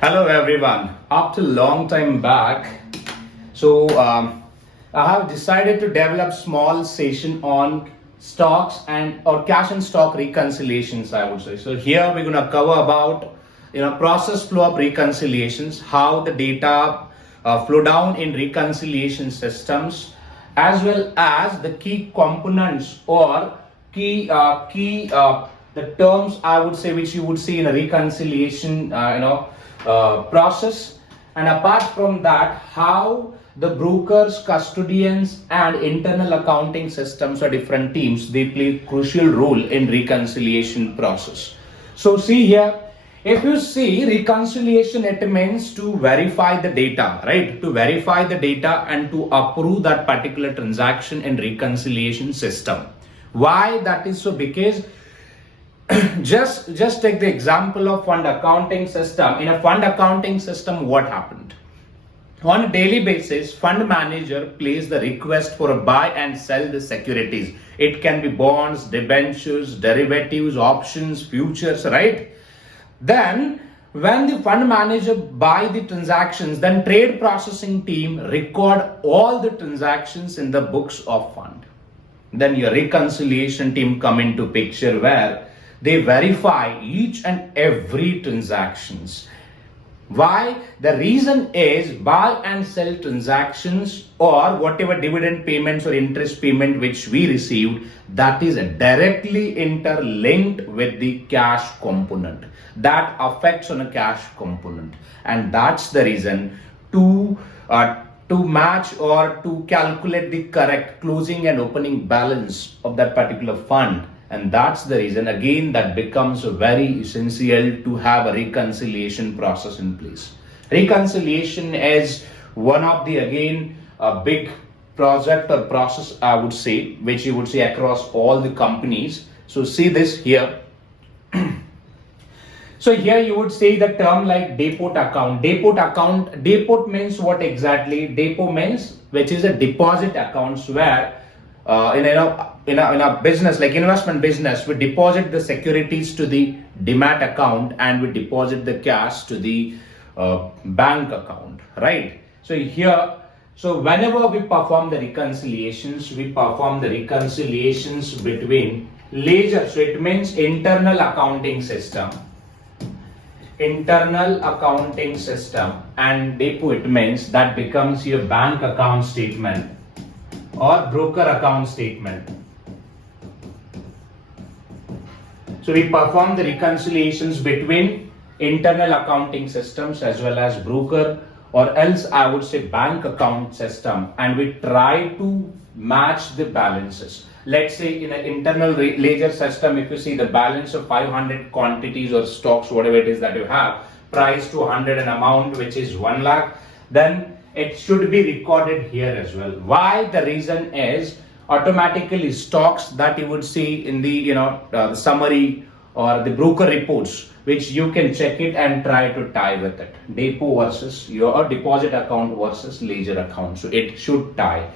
Hello everyone. After long time back, I have decided to develop small session on stocks and or cash and stock reconciliations. I would say so. Here we're gonna cover about process flow of reconciliations, how the data flow down in reconciliation systems, as well as the key components or key the terms I would say which you would see in a reconciliation process, and apart from that how the brokers, custodians and internal accounting systems or different teams, they play crucial role in reconciliation process. So see here, if you see reconciliation, it means to verify the data, right? To verify the data and to approve that particular transaction in reconciliation system. Why that is so? Because just take the example of fund accounting system. In a fund accounting system, what happened? On a daily basis, fund manager places the request for a buy and sell the securities. It can be bonds, debentures, derivatives, options, futures, right? Then when the fund manager buy the transactions, then trade processing team record all the transactions in the books of fund. Then your reconciliation team come into picture where they verify each and every transactions. Why? The reason is buy and sell transactions or whatever dividend payments or interest payment which we received, that is directly interlinked with the cash component. That affects on a cash component, and that's the reason to match or to calculate the correct closing and opening balance of that particular fund. And that's the reason again that becomes very essential to have a reconciliation process in place. Reconciliation is one of the again a big project or process I would say, which you would see across all the companies. So see this here. So here you would see the term like depot account. Depot means what exactly? Depot means which is a deposit accounts where in a business like investment business, we deposit the securities to the demat account and we deposit the cash to the bank account, right? So here, so whenever we perform the reconciliations, we perform the reconciliations between ledger. So it means internal accounting system, and depot, it means that becomes your bank account statement or broker account statement. So we perform the reconciliations between internal accounting systems as well as broker or else I would say bank account system, and we try to match the balances. Let's say in an internal ledger system, if you see the balance of 500 quantities or stocks, whatever it is that you have, price to 100 and amount which is 1 lakh, then it should be recorded here as well. Why? The reason is automatically stocks that you would see in the the summary or the broker reports, which you can check it and try to tie with it. Depot versus your deposit account versus ledger account. So it should tie.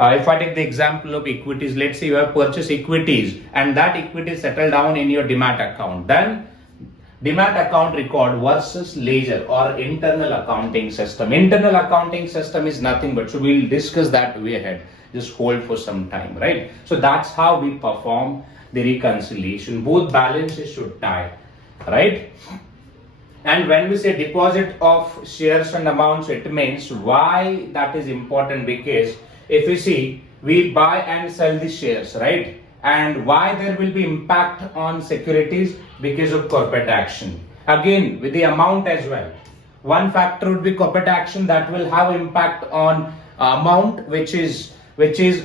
If I take the example of equities, let's say you have purchased equities and that equity settled down in your demat account, then demat account record versus ledger or internal accounting system. Internal accounting system is nothing but, so we'll discuss that way ahead. Just hold for some time, right? So that's how we perform the reconciliation. Both balances should tie, right? And when we say deposit of shares and amounts, it means why that is important, because if you see, we buy and sell the shares, right? And why there will be impact on securities? Because of corporate action. Again, with the amount as well. One factor would be corporate action that will have impact on amount which is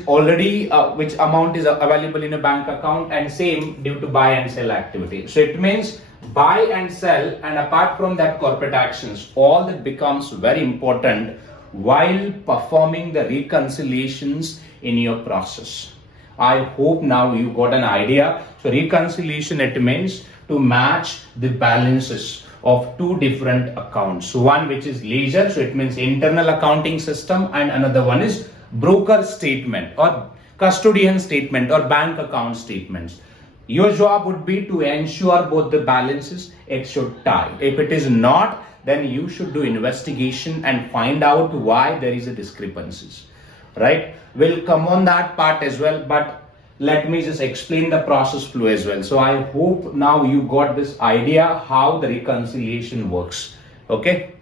already which amount is available in a bank account, and same due to buy and sell activity. So it means buy and sell, and apart from that corporate actions, all that becomes very important while performing the reconciliations in your process. I hope now you got an idea. So reconciliation, it means to match the balances of two different accounts. One which is ledger, so it means internal accounting system, and another one is broker statement or custodian statement or bank account statements. Your job would be to ensure both the balances, it should tie. If it is not, then you should do investigation and find out why there is a discrepancies, right? We'll come on that part as well, but let me just explain the process flow as well. So I hope now you got this idea how the reconciliation works. Okay.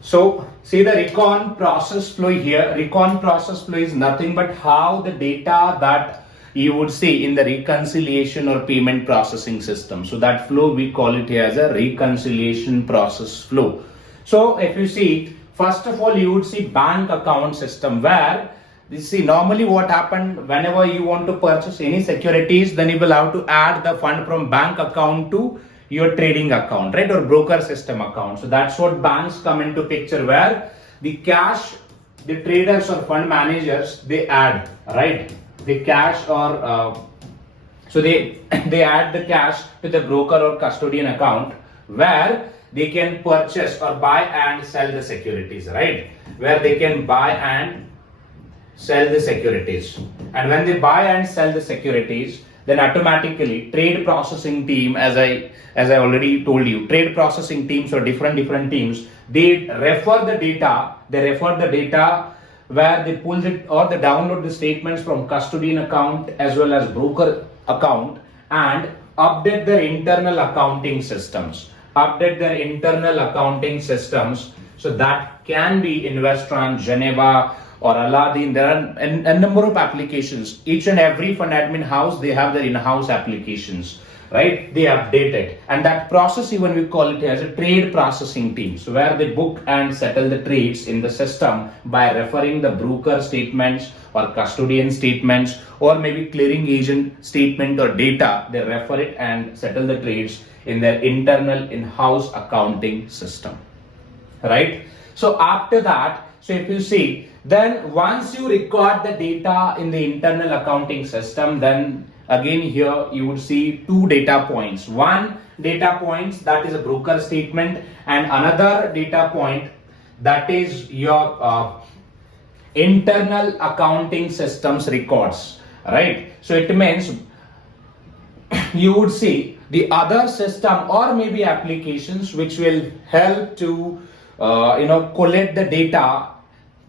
So see the recon process flow here. Recon process flow is nothing but how the data that you would see in the reconciliation or payment processing system. So that flow we call it here as a reconciliation process flow. So if you see, first of all, you would see bank account system where you see normally what happened whenever you want to purchase any securities, then you will have to add the fund from bank account to your trading account, right, or broker system account. So that's what banks come into picture, where the cash, the traders or fund managers, they add, right, the cash or so they add the cash to the broker or custodian account where they can purchase or buy and sell the securities, right, where they can buy and sell the securities. And when they buy and sell the securities, then automatically trade processing team, as I already told you, trade processing teams or different teams, they refer the data where they pull it or they download the statements from custodian account as well as broker account and update their internal accounting systems. So that can be Investron, Geneva, or Aladdin. There are a number of applications. Each and every fund admin house, they have their in-house applications, right? They update it. And that process, even we call it as a trade processing team. So where they book and settle the trades in the system by referring the broker statements or custodian statements or maybe clearing agent statement or data, they refer it and settle the trades in their internal in-house accounting system, right? So after that, so if you see, then once you record the data in the internal accounting system, then again here you would see two data points. One data point that is a broker statement and another data point that is your internal accounting systems records, right? So it means you would see the other system or maybe applications which will help to collect the data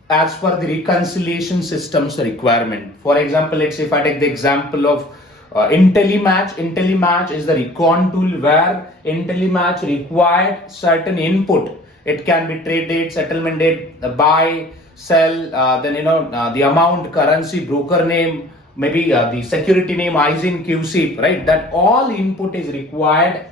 as per the reconciliation systems requirement. For example, let's say if I take the example of IntelliMatch is the recon tool where IntelliMatch required certain input. It can be trade date, settlement date, the buy, sell, the amount, currency, broker name, maybe the security name, ISIN, QC, right? That all input is required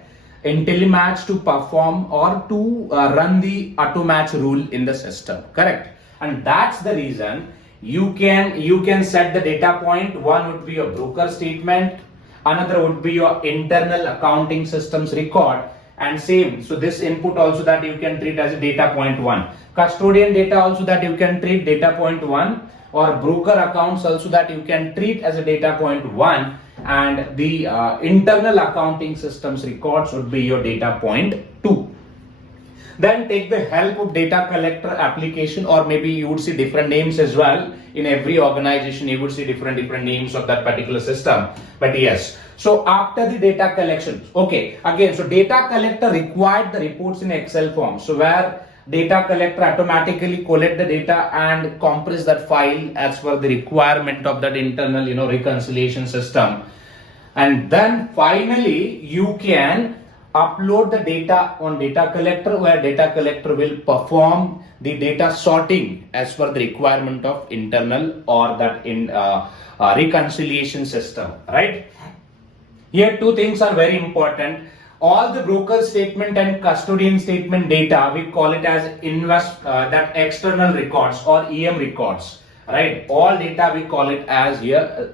IntelliMatch to perform or to run the auto match rule in the system, correct? And that's the reason you can set the data point. One would be your broker statement, another would be your internal accounting systems record, and same. So this input also that you can treat as a data point 1. Custodian data also that you can treat data point 1, or broker accounts also that you can treat as a data point 1, and the internal accounting systems records would be your data point 2. Then take the help of data collector application, or maybe you would see different names as well. In every organization, you would see different names of that particular system. But yes, so after the data collection, okay, again, so data collector required the reports in Excel form. So where data collector automatically collect the data and compress that file as per the requirement of that internal, reconciliation system. And then finally, you can upload the data on data collector, where data collector will perform the data sorting as per the requirement of internal or that in reconciliation system, right? Here two things are very important. All the broker statement and custodian statement data, we call it as that external records or EM records, right? All data we call it as here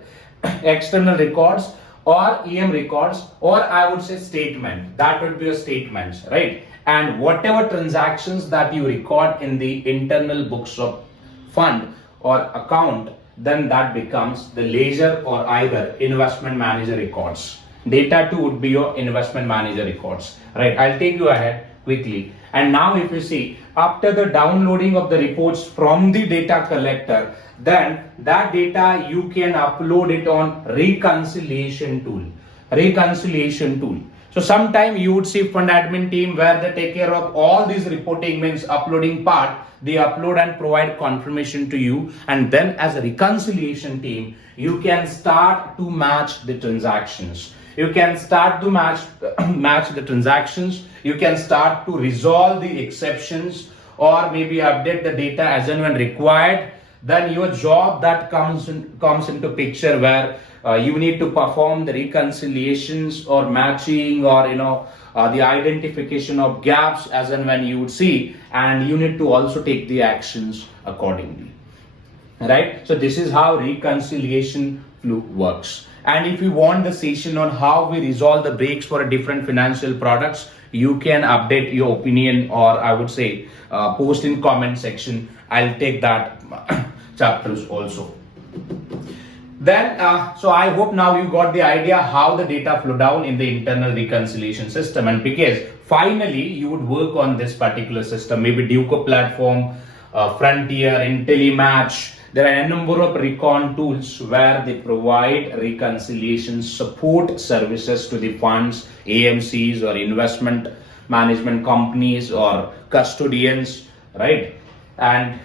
external records or EM records, or I would say statement. That would be a statement, right? And whatever transactions that you record in the internal books of fund or account, then that becomes the ledger or either investment manager records. Data 2 would be your investment manager records, right? I'll take you ahead. quickly. And now if you see, after the downloading of the reports from the data collector, then that data you can upload it on reconciliation tool. Reconciliation tool. So sometime you would see fund admin team where they take care of all these reporting, means uploading part, they upload and provide confirmation to you, and then as a reconciliation team you can start to match the transactions. You can start to match the transactions. You can start to resolve the exceptions, or maybe update the data as and when required. Then your job that comes into picture, where you need to perform the reconciliations or matching, or the identification of gaps as and when you would see, and you need to also take the actions accordingly. Right? So this is how reconciliation flow works. And if you want the session on how we resolve the breaks for a different financial products, you can update your opinion, or I would say post in comment section. I'll take that chapters also. Then, so I hope now you got the idea how the data flow down in the internal reconciliation system. And because finally you would work on this particular system, maybe Duco platform, Frontier, IntelliMatch. There are a number of Recon tools where they provide reconciliation support services to the funds, AMCs, or investment management companies, or custodians, right? And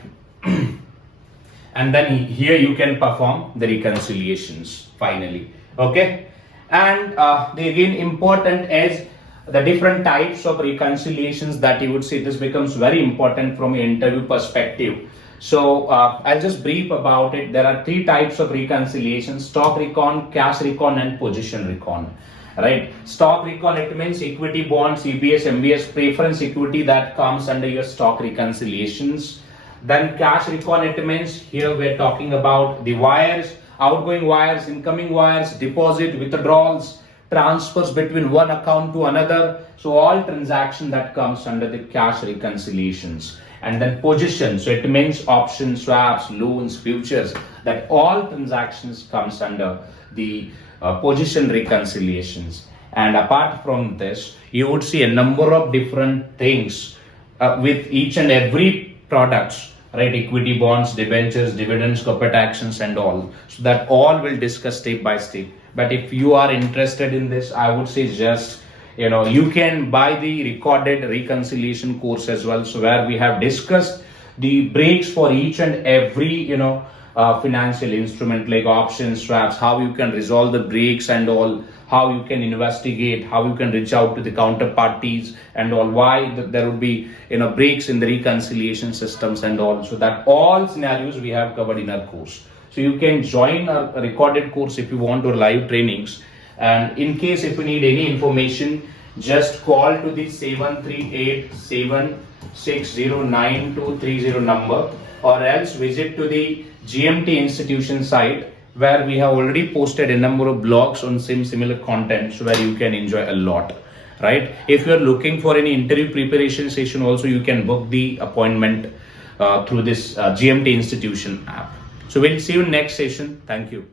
and then here you can perform the reconciliations finally. Okay, and the again important is the different types of reconciliations that you would see. This becomes very important from an interview perspective. So I'll just brief about it. There are three types of reconciliation: stock recon, cash recon, and position recon. Right? Stock recon, it means equity bonds, EBS, MBS, preference equity, that comes under your stock reconciliations. Then cash recon, it means here we're talking about the wires, outgoing wires, incoming wires, deposit, withdrawals, transfers between one account to another. So all transaction that comes under the cash reconciliations. And then position, so it means options, swaps, loans, futures, that all transactions comes under the position reconciliations. And apart from this, you would see a number of different things with each and every products, right? Equity bonds, debentures, dividends, corporate actions, and all. So that all will discuss step by step. But if you are interested in this, I would say just you can buy the recorded reconciliation course as well, so where we have discussed the breaks for each and every financial instrument like options, swaps, how you can resolve the breaks and all, how you can investigate, how you can reach out to the counterparties and all, why there would be breaks in the reconciliation systems and all. So that all scenarios we have covered in our course. So you can join our recorded course if you want, or live trainings. And in case if you need any information, just call to the 738-760-9230 number, or else visit to the GMT institution site, where we have already posted a number of blogs on similar contents where you can enjoy a lot, right? If you're looking for any interview preparation session also, you can book the appointment through this GMT institution app. So we'll see you next session. Thank you.